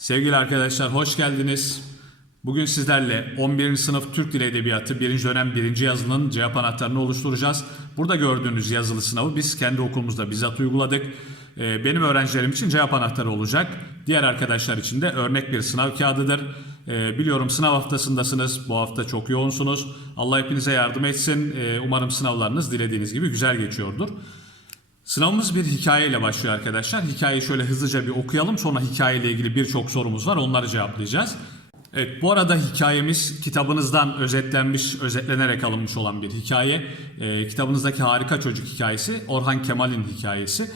Sevgili arkadaşlar hoş geldiniz. Bugün sizlerle 11. sınıf Türk Dili Edebiyatı 1. dönem 1. yazılının cevap anahtarını oluşturacağız. Burada gördüğünüz yazılı sınavı biz kendi okulumuzda bizzat uyguladık. Ee, Benim öğrencilerim için cevap anahtarı olacak. Diğer arkadaşlar için de örnek bir sınav kağıdıdır. Ee, Biliyorum sınav haftasındasınız. Bu hafta çok yoğunsunuz. Allah hepinize yardım etsin. Ee, Umarım sınavlarınız dilediğiniz gibi güzel geçiyordur. Sınavımız bir hikayeyle başlıyor arkadaşlar. Hikayeyi şöyle hızlıca bir okuyalım. Sonra hikayeyle ilgili birçok sorumuz var. Onları cevaplayacağız. Evet bu arada hikayemiz kitabınızdan özetlenmiş, özetlenerek alınmış olan bir hikaye. Ee, kitabınızdaki harika çocuk hikayesi Orhan Kemal'in hikayesi.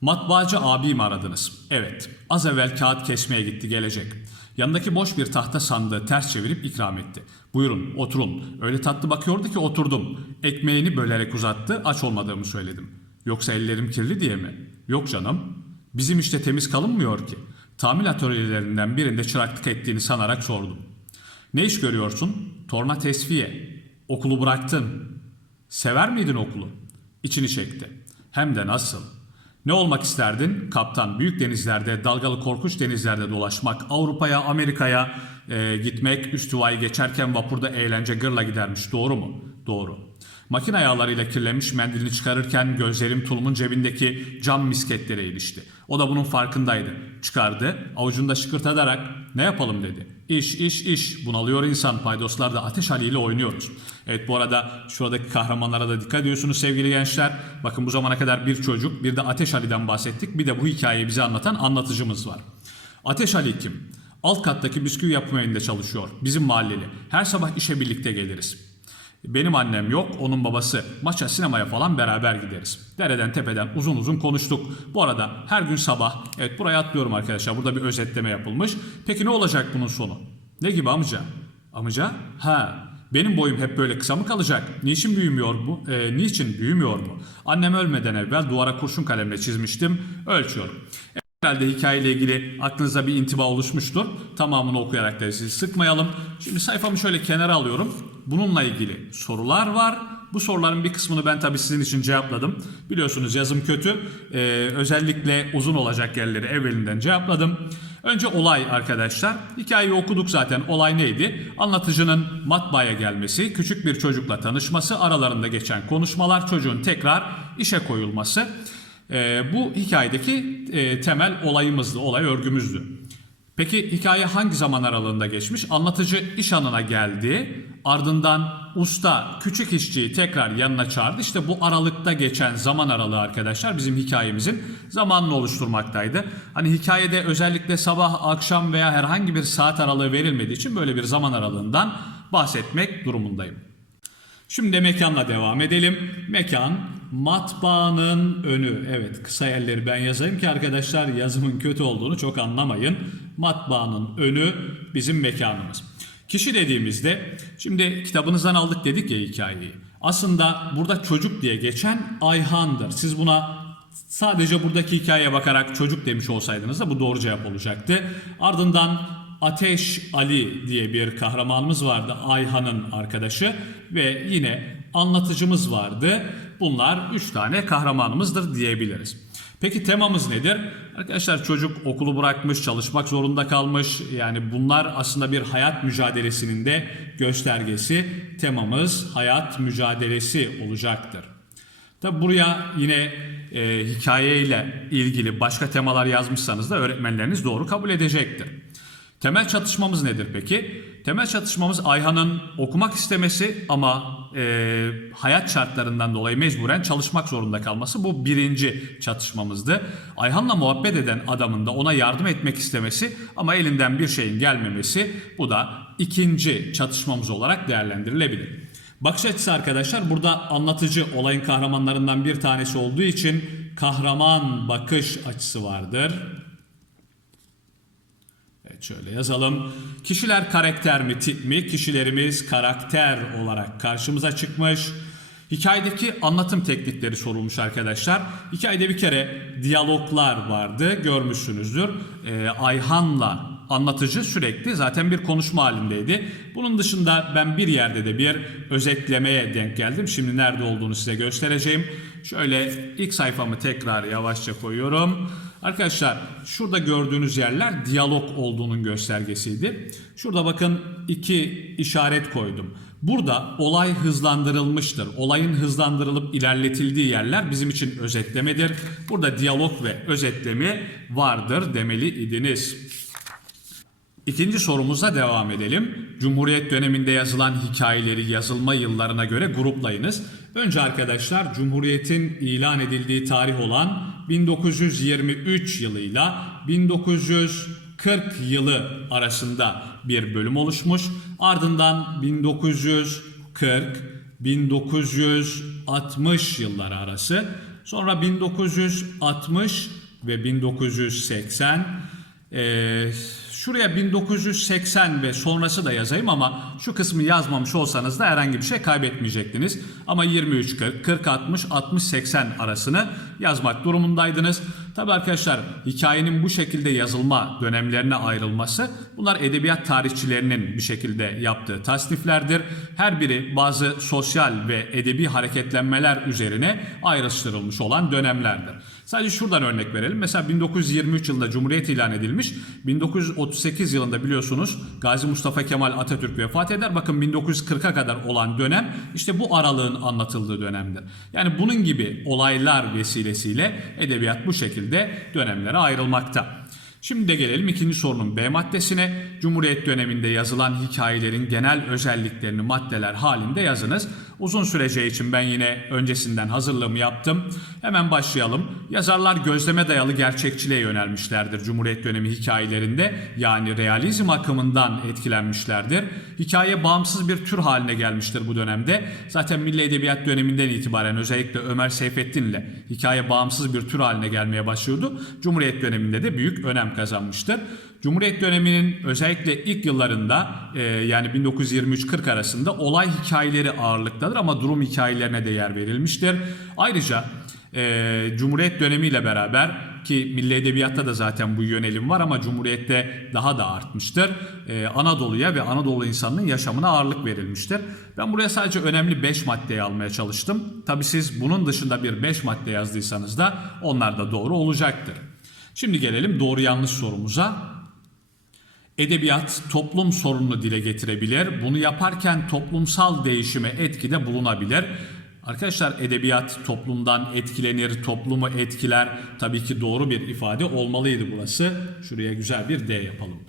Matbaacı abi mi aradınız? Evet. Az evvel kağıt kesmeye gitti gelecek. Yanındaki boş bir tahta sandığı ters çevirip ikram etti. Buyurun oturun. Öyle tatlı bakıyordu ki oturdum. Ekmeğini bölerek uzattı. Aç olmadığımı söyledim. Yoksa ellerim kirli diye mi? Yok canım. Bizim işte temiz kalınmıyor ki. Tamir atölyelerinden birinde çıraklık ettiğini sanarak sordum. Ne iş görüyorsun? Torna tesviye. Okulu bıraktın. Sever miydin okulu? İçini çekti. Hem de nasıl? Ne olmak isterdin? Kaptan büyük denizlerde, dalgalı korkunç denizlerde dolaşmak, Avrupa'ya, Amerika'ya e, gitmek, üstüvayı geçerken vapurda eğlence gırla gidermiş. Doğru mu? Doğru. Makine ayağlarıyla kirlenmiş mendilini çıkarırken gözlerim tulumun cebindeki cam misketlere ilişti. O da bunun farkındaydı. Çıkardı, avucunda şıkırtadarak ne yapalım dedi. İş, iş, iş. Bunalıyor insan. Paydoslarda ateş haliyle oynuyoruz. Evet bu arada şuradaki kahramanlara da dikkat ediyorsunuz sevgili gençler. Bakın bu zamana kadar bir çocuk, bir de Ateş Ali'den bahsettik. Bir de bu hikayeyi bize anlatan anlatıcımız var. Ateş Ali kim? Alt kattaki bisküvi yapma evinde çalışıyor. Bizim mahalleli. Her sabah işe birlikte geliriz. Benim annem yok, onun babası. Maça, sinemaya falan beraber gideriz. Dereden tepeden uzun uzun konuştuk. Bu arada her gün sabah, evet buraya atlıyorum arkadaşlar. Burada bir özetleme yapılmış. Peki ne olacak bunun sonu? Ne gibi amca? Amca? Ha, benim boyum hep böyle kısa mı kalacak? Niçin büyümüyor bu? Ee, niçin büyümüyor bu? Annem ölmeden evvel duvara kurşun kalemle çizmiştim. Ölçüyorum. Herhalde hikayeyle ilgili aklınıza bir intiba oluşmuştur. Tamamını okuyarak da sizi sıkmayalım. Şimdi sayfamı şöyle kenara alıyorum. Bununla ilgili sorular var. Bu soruların bir kısmını ben tabii sizin için cevapladım. Biliyorsunuz yazım kötü. Ee, özellikle uzun olacak yerleri evvelinden cevapladım. Önce olay arkadaşlar. Hikayeyi okuduk zaten. Olay neydi? Anlatıcının matbaaya gelmesi, küçük bir çocukla tanışması, aralarında geçen konuşmalar, çocuğun tekrar işe koyulması. Ee, bu hikayedeki e, temel olayımızdı, olay örgümüzdü. Peki hikaye hangi zaman aralığında geçmiş? Anlatıcı iş anına geldi. Ardından usta küçük işçiyi tekrar yanına çağırdı. İşte bu aralıkta geçen zaman aralığı arkadaşlar bizim hikayemizin zamanını oluşturmaktaydı. Hani hikayede özellikle sabah, akşam veya herhangi bir saat aralığı verilmediği için böyle bir zaman aralığından bahsetmek durumundayım. Şimdi mekanla devam edelim. Mekan matbaanın önü. Evet kısa yerleri ben yazayım ki arkadaşlar yazımın kötü olduğunu çok anlamayın. Matbaanın önü bizim mekanımız. Kişi dediğimizde şimdi kitabınızdan aldık dedik ya hikayeyi. Aslında burada çocuk diye geçen Ayhan'dır. Siz buna sadece buradaki hikayeye bakarak çocuk demiş olsaydınız da bu doğru cevap olacaktı. Ardından Ateş Ali diye bir kahramanımız vardı. Ayhan'ın arkadaşı ve yine anlatıcımız vardı. Bunlar üç tane kahramanımızdır diyebiliriz. Peki temamız nedir? Arkadaşlar çocuk okulu bırakmış, çalışmak zorunda kalmış. Yani bunlar aslında bir hayat mücadelesinin de göstergesi. Temamız hayat mücadelesi olacaktır. Tabi buraya yine e, hikayeyle ilgili başka temalar yazmışsanız da öğretmenleriniz doğru kabul edecektir. Temel çatışmamız nedir peki? Temel çatışmamız Ayhan'ın okumak istemesi ama e, hayat şartlarından dolayı mecburen çalışmak zorunda kalması. Bu birinci çatışmamızdı. Ayhan'la muhabbet eden adamın da ona yardım etmek istemesi ama elinden bir şeyin gelmemesi. Bu da ikinci çatışmamız olarak değerlendirilebilir. Bakış açısı arkadaşlar burada anlatıcı olayın kahramanlarından bir tanesi olduğu için kahraman bakış açısı vardır. Şöyle yazalım. Kişiler karakter mi tip mi? Kişilerimiz karakter olarak karşımıza çıkmış. Hikayedeki anlatım teknikleri sorulmuş arkadaşlar. Hikayede bir kere diyaloglar vardı görmüşsünüzdür. Ee, Ayhan'la anlatıcı sürekli zaten bir konuşma halindeydi. Bunun dışında ben bir yerde de bir özetlemeye denk geldim. Şimdi nerede olduğunu size göstereceğim. Şöyle ilk sayfamı tekrar yavaşça koyuyorum. Arkadaşlar şurada gördüğünüz yerler diyalog olduğunun göstergesiydi. Şurada bakın iki işaret koydum. Burada olay hızlandırılmıştır. Olayın hızlandırılıp ilerletildiği yerler bizim için özetlemedir. Burada diyalog ve özetleme vardır demeli idiniz. İkinci sorumuza devam edelim. Cumhuriyet döneminde yazılan hikayeleri yazılma yıllarına göre gruplayınız. Önce arkadaşlar Cumhuriyet'in ilan edildiği tarih olan 1923 yılıyla 1940 yılı arasında bir bölüm oluşmuş. Ardından 1940 1960 yılları arası, sonra 1960 ve 1980 ee, şuraya 1980 ve sonrası da yazayım ama şu kısmı yazmamış olsanız da herhangi bir şey kaybetmeyecektiniz. Ama 23 40 40 60 60 80 arasını yazmak durumundaydınız. Tabi arkadaşlar hikayenin bu şekilde yazılma dönemlerine ayrılması bunlar edebiyat tarihçilerinin bir şekilde yaptığı tasniflerdir. Her biri bazı sosyal ve edebi hareketlenmeler üzerine ayrıştırılmış olan dönemlerdir. Sadece şuradan örnek verelim. Mesela 1923 yılında Cumhuriyet ilan edilmiş. 1938 yılında biliyorsunuz Gazi Mustafa Kemal Atatürk vefat eder. Bakın 1940'a kadar olan dönem işte bu aralığın anlatıldığı dönemdir. Yani bunun gibi olaylar vesilesiyle edebiyat bu şekilde dönemlere ayrılmakta. Şimdi de gelelim ikinci sorunun B maddesine. Cumhuriyet döneminde yazılan hikayelerin genel özelliklerini maddeler halinde yazınız. Uzun süreceği için ben yine öncesinden hazırlığımı yaptım. Hemen başlayalım. Yazarlar gözleme dayalı gerçekçiliğe yönelmişlerdir Cumhuriyet dönemi hikayelerinde. Yani realizm akımından etkilenmişlerdir. Hikaye bağımsız bir tür haline gelmiştir bu dönemde. Zaten Milli Edebiyat döneminden itibaren özellikle Ömer Seyfettin ile hikaye bağımsız bir tür haline gelmeye başlıyordu. Cumhuriyet döneminde de büyük önem kazanmıştır. Cumhuriyet döneminin özellikle ilk yıllarında e, yani 1923-40 arasında olay hikayeleri ağırlıktadır ama durum hikayelerine de yer verilmiştir. Ayrıca e, Cumhuriyet dönemiyle beraber ki Milli Edebiyat'ta da zaten bu yönelim var ama Cumhuriyet'te daha da artmıştır. E, Anadolu'ya ve Anadolu insanının yaşamına ağırlık verilmiştir. Ben buraya sadece önemli 5 maddeyi almaya çalıştım. Tabi siz bunun dışında bir 5 madde yazdıysanız da onlar da doğru olacaktır. Şimdi gelelim doğru yanlış sorumuza. Edebiyat toplum sorununu dile getirebilir. Bunu yaparken toplumsal değişime etkide bulunabilir. Arkadaşlar edebiyat toplumdan etkilenir, toplumu etkiler. Tabii ki doğru bir ifade olmalıydı burası. Şuraya güzel bir D yapalım.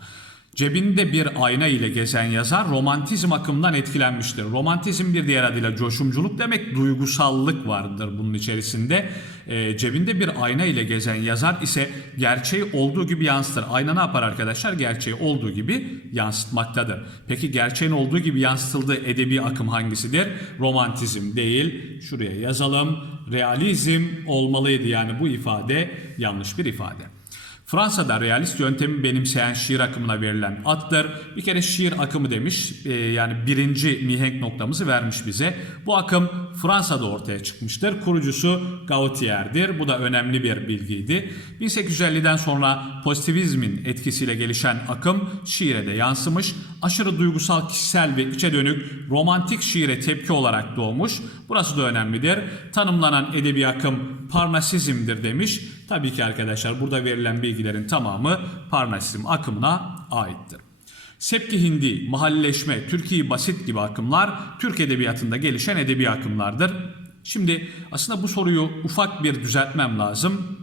Cebinde bir ayna ile gezen yazar romantizm akımından etkilenmiştir. Romantizm bir diğer adıyla coşumculuk demek duygusallık vardır bunun içerisinde. E, cebinde bir ayna ile gezen yazar ise gerçeği olduğu gibi yansıtır. Ayna ne yapar arkadaşlar? Gerçeği olduğu gibi yansıtmaktadır. Peki gerçeğin olduğu gibi yansıtıldığı edebi akım hangisidir? Romantizm değil. Şuraya yazalım. Realizm olmalıydı yani bu ifade yanlış bir ifade. Fransa'da realist yöntemi benimseyen şiir akımına verilen addır. Bir kere şiir akımı demiş e, yani birinci mihenk noktamızı vermiş bize. Bu akım Fransa'da ortaya çıkmıştır. Kurucusu Gautier'dir. Bu da önemli bir bilgiydi. 1850'den sonra pozitivizmin etkisiyle gelişen akım şiire de yansımış. Aşırı duygusal, kişisel ve içe dönük romantik şiire tepki olarak doğmuş. Burası da önemlidir. Tanımlanan edebi akım Parnasizm'dir demiş. Tabii ki arkadaşlar burada verilen bilgilerin tamamı Parnasizm akımına aittir. Sepki Hindi, mahalleşme, Türkiye basit gibi akımlar Türk edebiyatında gelişen edebi akımlardır. Şimdi aslında bu soruyu ufak bir düzeltmem lazım.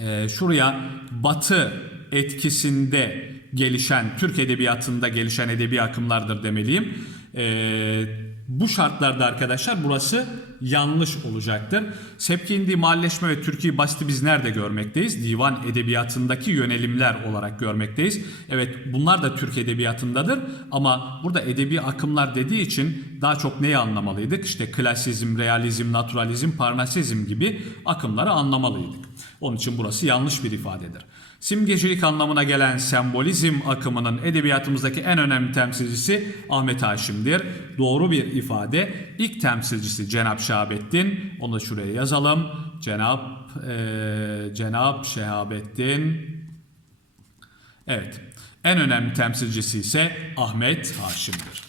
Ee, şuraya Batı etkisinde gelişen, Türk edebiyatında gelişen edebi akımlardır demeliyim. Ee, bu şartlarda arkadaşlar burası yanlış olacaktır. Sepkindi, mahalleşme ve Türkiye basiti biz nerede görmekteyiz? Divan edebiyatındaki yönelimler olarak görmekteyiz. Evet bunlar da Türk edebiyatındadır ama burada edebi akımlar dediği için daha çok neyi anlamalıydık? İşte klasizm, realizm, naturalizm, parnasizm gibi akımları anlamalıydık. Onun için burası yanlış bir ifadedir. Simgecilik anlamına gelen sembolizm akımının edebiyatımızdaki en önemli temsilcisi Ahmet Haşim'dir. Doğru bir ifade. İlk temsilcisi Cenab Şahabettin. Onu da şuraya yazalım. Cenab e, Cenab Şehabettin. Evet. En önemli temsilcisi ise Ahmet Haşim'dir.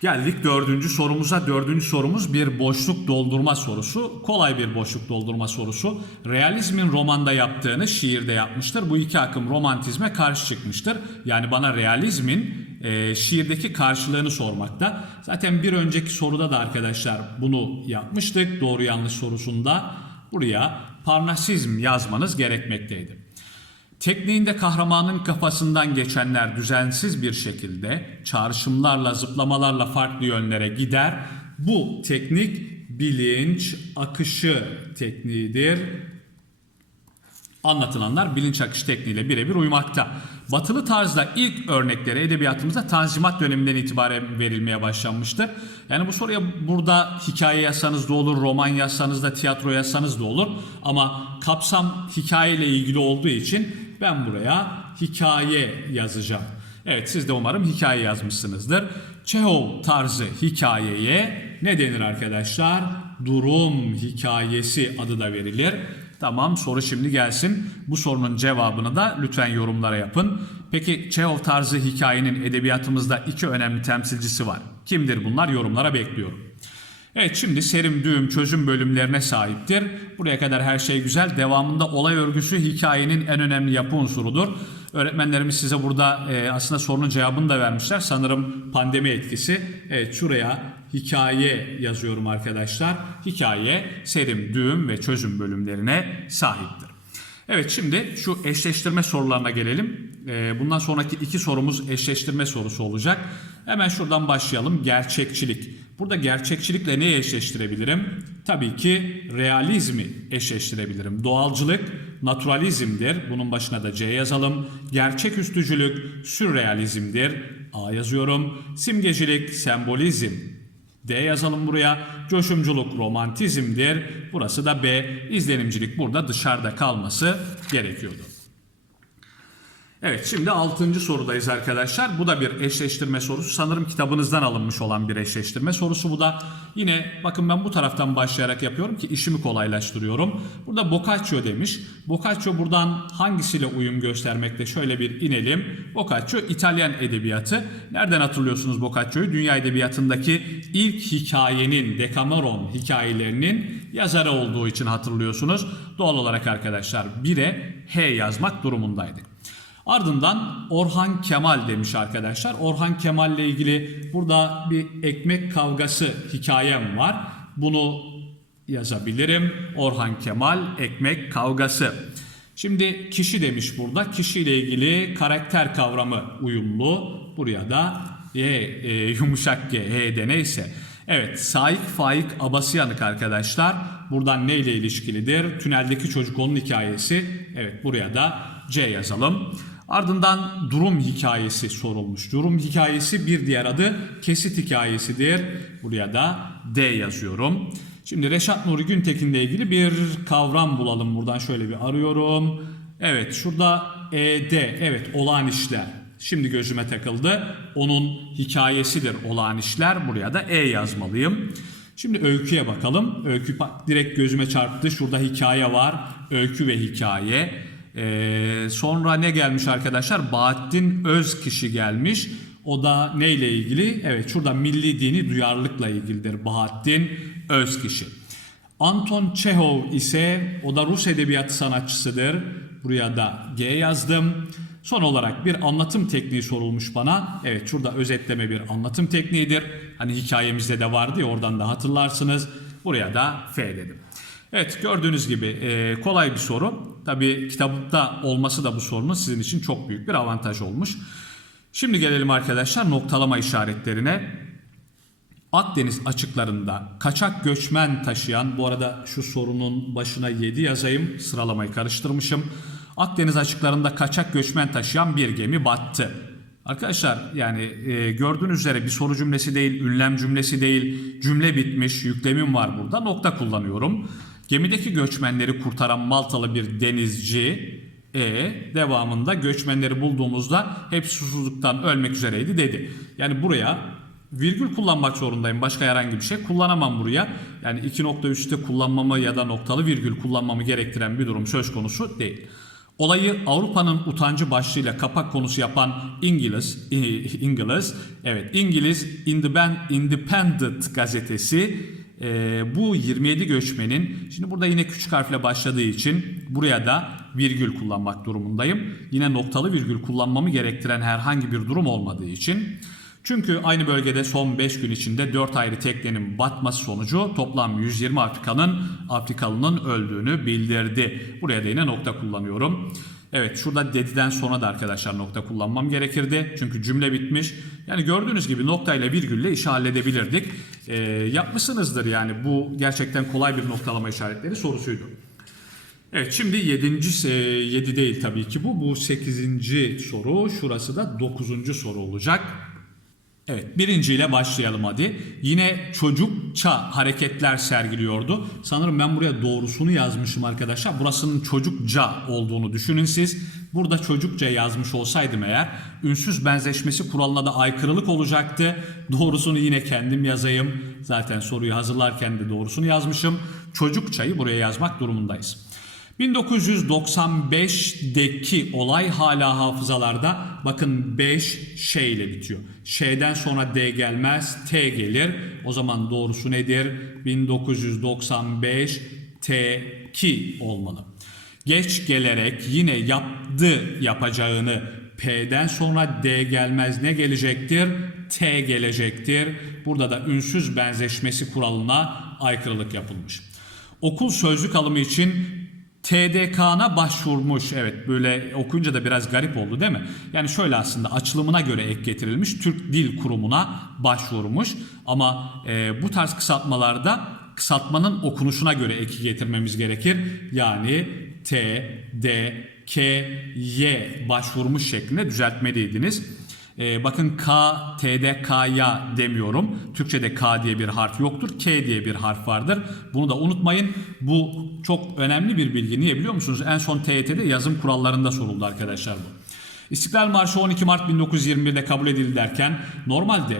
Geldik dördüncü sorumuza. Dördüncü sorumuz bir boşluk doldurma sorusu. Kolay bir boşluk doldurma sorusu. Realizmin romanda yaptığını şiirde yapmıştır. Bu iki akım romantizme karşı çıkmıştır. Yani bana realizmin e, şiirdeki karşılığını sormakta. Zaten bir önceki soruda da arkadaşlar bunu yapmıştık. Doğru yanlış sorusunda buraya parnasizm yazmanız gerekmekteydi. Tekniğinde kahramanın kafasından geçenler düzensiz bir şekilde çağrışımlarla, zıplamalarla farklı yönlere gider. Bu teknik bilinç akışı tekniğidir. Anlatılanlar bilinç akışı tekniğiyle birebir uymakta. Batılı tarzda ilk örnekleri edebiyatımızda Tanzimat döneminden itibaren verilmeye başlanmıştır. Yani bu soruya burada hikaye yazsanız da olur, roman yazsanız da, tiyatro yazsanız da olur. Ama kapsam hikayeyle ilgili olduğu için ben buraya hikaye yazacağım. Evet siz de umarım hikaye yazmışsınızdır. Çehov tarzı hikayeye ne denir arkadaşlar? Durum hikayesi adı da verilir. Tamam soru şimdi gelsin. Bu sorunun cevabını da lütfen yorumlara yapın. Peki Çehov tarzı hikayenin edebiyatımızda iki önemli temsilcisi var. Kimdir bunlar? Yorumlara bekliyorum. Evet şimdi serim, düğüm, çözüm bölümlerine sahiptir. Buraya kadar her şey güzel. Devamında olay örgüsü hikayenin en önemli yapı unsurudur. Öğretmenlerimiz size burada e, aslında sorunun cevabını da vermişler. Sanırım pandemi etkisi. Evet şuraya hikaye yazıyorum arkadaşlar. Hikaye serim, düğüm ve çözüm bölümlerine sahiptir. Evet şimdi şu eşleştirme sorularına gelelim. Ee, bundan sonraki iki sorumuz eşleştirme sorusu olacak. Hemen şuradan başlayalım. Gerçekçilik. Burada gerçekçilikle neyi eşleştirebilirim? Tabii ki realizmi eşleştirebilirim. Doğalcılık naturalizmdir. Bunun başına da C yazalım. Gerçeküstücülük sürrealizmdir. A yazıyorum. Simgecilik sembolizm D yazalım buraya. Coşumculuk romantizmdir. Burası da B. İzlenimcilik burada dışarıda kalması gerekiyordu. Evet şimdi 6. sorudayız arkadaşlar. Bu da bir eşleştirme sorusu. Sanırım kitabınızdan alınmış olan bir eşleştirme sorusu bu da. Yine bakın ben bu taraftan başlayarak yapıyorum ki işimi kolaylaştırıyorum. Burada Boccaccio demiş. Boccaccio buradan hangisiyle uyum göstermekte? Şöyle bir inelim. Boccaccio İtalyan edebiyatı. Nereden hatırlıyorsunuz Boccaccio'yu? Dünya edebiyatındaki ilk hikayenin, Decameron hikayelerinin yazarı olduğu için hatırlıyorsunuz. Doğal olarak arkadaşlar 1'e H yazmak durumundaydık. Ardından Orhan Kemal demiş arkadaşlar. Orhan Kemal ile ilgili burada bir ekmek kavgası hikayem var. Bunu yazabilirim. Orhan Kemal ekmek kavgası. Şimdi kişi demiş burada. Kişiyle ilgili karakter kavramı uyumlu. Buraya da e, e, yumuşak G, H de neyse. Evet, Saik Faik Abasıyanık arkadaşlar. Buradan neyle ilişkilidir? Tüneldeki çocuk onun hikayesi. Evet, buraya da C yazalım. Ardından durum hikayesi sorulmuş. Durum hikayesi bir diğer adı kesit hikayesidir. Buraya da D yazıyorum. Şimdi Reşat Nuri Güntekin'le ilgili bir kavram bulalım. Buradan şöyle bir arıyorum. Evet şurada ED evet olağan işler. Şimdi gözüme takıldı. Onun hikayesidir olağan işler. Buraya da E yazmalıyım. Şimdi öyküye bakalım. Öykü direkt gözüme çarptı. Şurada hikaye var. Öykü ve hikaye. Ee, sonra ne gelmiş arkadaşlar? Bahattin Öz kişi gelmiş. O da neyle ilgili? Evet şurada milli dini duyarlılıkla ilgilidir. Bahattin Öz kişi. Anton Çehov ise o da Rus edebiyatı sanatçısıdır. Buraya da G yazdım. Son olarak bir anlatım tekniği sorulmuş bana. Evet şurada özetleme bir anlatım tekniğidir. Hani hikayemizde de vardı ya oradan da hatırlarsınız. Buraya da F dedim. Evet gördüğünüz gibi e, kolay bir soru. Tabi kitapta olması da bu sorunun sizin için çok büyük bir avantaj olmuş. Şimdi gelelim arkadaşlar noktalama işaretlerine. Akdeniz açıklarında kaçak göçmen taşıyan, bu arada şu sorunun başına 7 yazayım, sıralamayı karıştırmışım. Akdeniz açıklarında kaçak göçmen taşıyan bir gemi battı. Arkadaşlar yani e, gördüğünüz üzere bir soru cümlesi değil, ünlem cümlesi değil, cümle bitmiş, yüklemim var burada, nokta kullanıyorum. Gemideki göçmenleri kurtaran Maltalı bir denizci e devamında göçmenleri bulduğumuzda hepsi susuzluktan ölmek üzereydi dedi. Yani buraya virgül kullanmak zorundayım. Başka herhangi bir şey kullanamam buraya. Yani 2.3'te kullanmamı ya da noktalı virgül kullanmamı gerektiren bir durum söz konusu değil. Olayı Avrupa'nın utancı başlığıyla kapak konusu yapan İngiliz, İngiliz, evet İngiliz Independ- Independent gazetesi e, bu 27 göçmenin, şimdi burada yine küçük harfle başladığı için buraya da virgül kullanmak durumundayım. Yine noktalı virgül kullanmamı gerektiren herhangi bir durum olmadığı için. Çünkü aynı bölgede son 5 gün içinde 4 ayrı teknenin batması sonucu toplam 120 Afrikanın Afrikalının öldüğünü bildirdi. Buraya da yine nokta kullanıyorum. Evet şurada dediden sonra da arkadaşlar nokta kullanmam gerekirdi. Çünkü cümle bitmiş. Yani gördüğünüz gibi noktayla virgülle işi halledebilirdik. Ee, yapmışsınızdır yani bu gerçekten kolay bir noktalama işaretleri sorusuydu. Evet şimdi 7. 7 değil tabii ki bu. Bu 8. soru. Şurası da 9. soru olacak. Evet birinciyle başlayalım hadi. Yine çocukça hareketler sergiliyordu. Sanırım ben buraya doğrusunu yazmışım arkadaşlar. Burasının çocukça olduğunu düşünün siz. Burada çocukça yazmış olsaydım eğer ünsüz benzeşmesi kuralına da aykırılık olacaktı. Doğrusunu yine kendim yazayım. Zaten soruyu hazırlarken de doğrusunu yazmışım. Çocukçayı buraya yazmak durumundayız. 1995'deki olay hala hafızalarda. Bakın 5 şey ile bitiyor. Şeyden sonra D gelmez, T gelir. O zaman doğrusu nedir? 1995 T2 olmalı. Geç gelerek yine yaptı yapacağını P'den sonra D gelmez ne gelecektir? T gelecektir. Burada da ünsüz benzeşmesi kuralına aykırılık yapılmış. Okul sözlük alımı için TDK'na başvurmuş. Evet böyle okuyunca da biraz garip oldu değil mi? Yani şöyle aslında açılımına göre ek getirilmiş. Türk Dil Kurumu'na başvurmuş. Ama e, bu tarz kısaltmalarda kısaltmanın okunuşuna göre eki getirmemiz gerekir. Yani T, başvurmuş şeklinde düzeltmeliydiniz. Ee, bakın K, T'de K'ya demiyorum. Türkçe'de K diye bir harf yoktur. K diye bir harf vardır. Bunu da unutmayın. Bu çok önemli bir bilgi. Niye biliyor musunuz? En son TYT'de yazım kurallarında soruldu arkadaşlar bu. İstiklal Marşı 12 Mart 1921'de kabul edildi derken normalde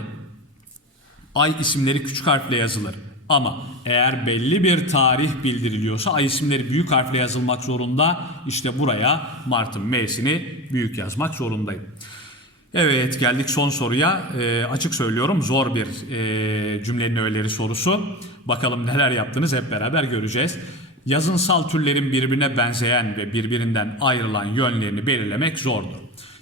ay isimleri küçük harfle yazılır. Ama eğer belli bir tarih bildiriliyorsa ay isimleri büyük harfle yazılmak zorunda. İşte buraya Mart'ın M'sini büyük yazmak zorundayım. Evet geldik son soruya. E, açık söylüyorum zor bir e, cümlenin öğeleri sorusu. Bakalım neler yaptınız hep beraber göreceğiz. Yazınsal türlerin birbirine benzeyen ve birbirinden ayrılan yönlerini belirlemek zordur.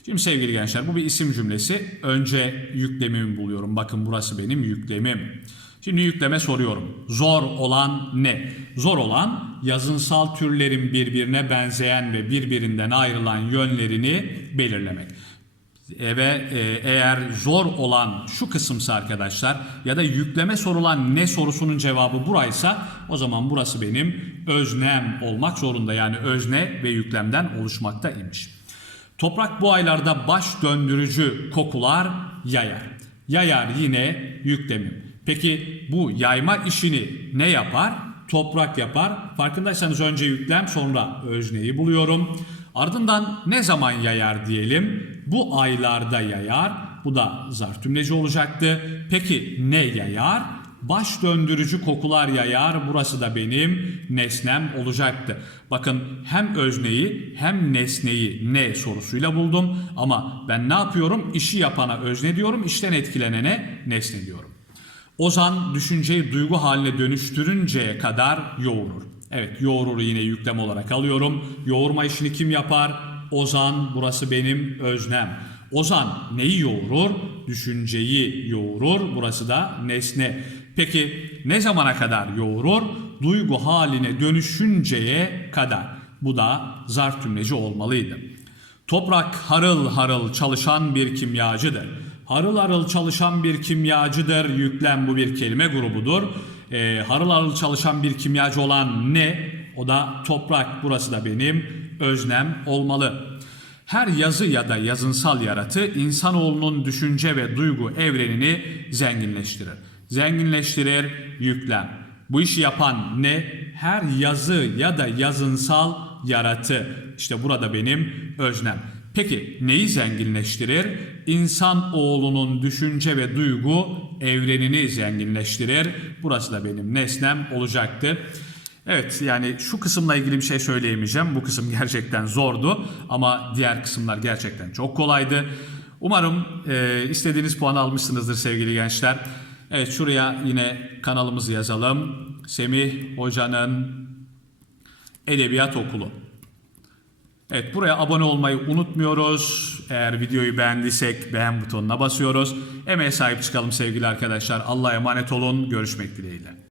Şimdi sevgili gençler bu bir isim cümlesi. Önce yüklemimi buluyorum. Bakın burası benim yüklemim. Şimdi yükleme soruyorum. Zor olan ne? Zor olan yazınsal türlerin birbirine benzeyen ve birbirinden ayrılan yönlerini belirlemek. Ve e, eğer zor olan şu kısımsa arkadaşlar ya da yükleme sorulan ne sorusunun cevabı buraysa o zaman burası benim öznem olmak zorunda. Yani özne ve yüklemden oluşmakta imiş. Toprak bu aylarda baş döndürücü kokular yayar. Yayar yine yüklemim. Peki bu yayma işini ne yapar? Toprak yapar. Farkındaysanız önce yüklem sonra özneyi buluyorum. Ardından ne zaman yayar diyelim? Bu aylarda yayar. Bu da zarf olacaktı. Peki ne yayar? Baş döndürücü kokular yayar. Burası da benim nesnem olacaktı. Bakın hem özneyi hem nesneyi ne sorusuyla buldum. Ama ben ne yapıyorum? İşi yapana özne diyorum. işten etkilenene nesne diyorum. Ozan düşünceyi duygu haline dönüştürünceye kadar yoğurur. Evet yoğurur yine yüklem olarak alıyorum. Yoğurma işini kim yapar? Ozan burası benim öznem. Ozan neyi yoğurur? Düşünceyi yoğurur. Burası da nesne. Peki ne zamana kadar yoğurur? Duygu haline dönüşünceye kadar. Bu da zarf tümleci olmalıydı. Toprak harıl harıl çalışan bir kimyacıdır. Harıl harıl çalışan bir kimyacıdır. Yüklem bu bir kelime grubudur. Ee, harıl harıl çalışan bir kimyacı olan ne? O da toprak. Burası da benim öznem olmalı. Her yazı ya da yazınsal yaratı insanoğlunun düşünce ve duygu evrenini zenginleştirir. Zenginleştirir yüklem. Bu işi yapan ne? Her yazı ya da yazınsal yaratı. İşte burada benim öznem. Peki neyi zenginleştirir? İnsan oğlunun düşünce ve duygu evrenini zenginleştirir. Burası da benim nesnem olacaktı. Evet yani şu kısımla ilgili bir şey söyleyemeyeceğim. Bu kısım gerçekten zordu ama diğer kısımlar gerçekten çok kolaydı. Umarım e, istediğiniz puanı almışsınızdır sevgili gençler. Evet şuraya yine kanalımızı yazalım. Semih Hoca'nın Edebiyat Okulu. Evet buraya abone olmayı unutmuyoruz. Eğer videoyu beğendiysek beğen butonuna basıyoruz. Emeğe sahip çıkalım sevgili arkadaşlar. Allah'a emanet olun. Görüşmek dileğiyle.